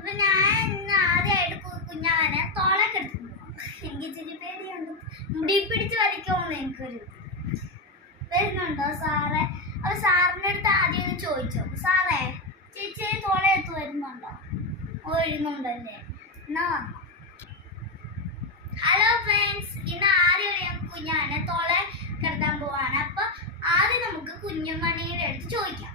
അപ്പൊ ഞാൻ ആദ്യമായിട്ട് കുഞ്ഞാവനെ തോളൊക്കെ എടുത്തു എനിക്ക് ഇച്ചിരി പേടിയുണ്ട്. മുടി പിടിച്ച് വലിക്കുമെന്ന് എനിക്കൊരു വരുന്നുണ്ടോ സാറേ? അപ്പൊ സാറിന്റെ അടുത്ത് ആദ്യം ഒന്ന് ചോദിച്ചോ. സാറേ ചേച്ചി തോളെടുത്ത് വരുന്നുണ്ടോ? ഓ വരുന്നുണ്ടല്ലേ എന്നാ ഹലോ ഫ്രണ്ട്സ് ഇന്ന് ആദ്യം കുഞ്ഞാനെ തോളെ കിടത്താൻ പോവാണ്. അപ്പൊ ആദ്യം നമുക്ക് കുഞ്ഞുമണിയുടെ അടുത്ത് ചോദിക്കാം.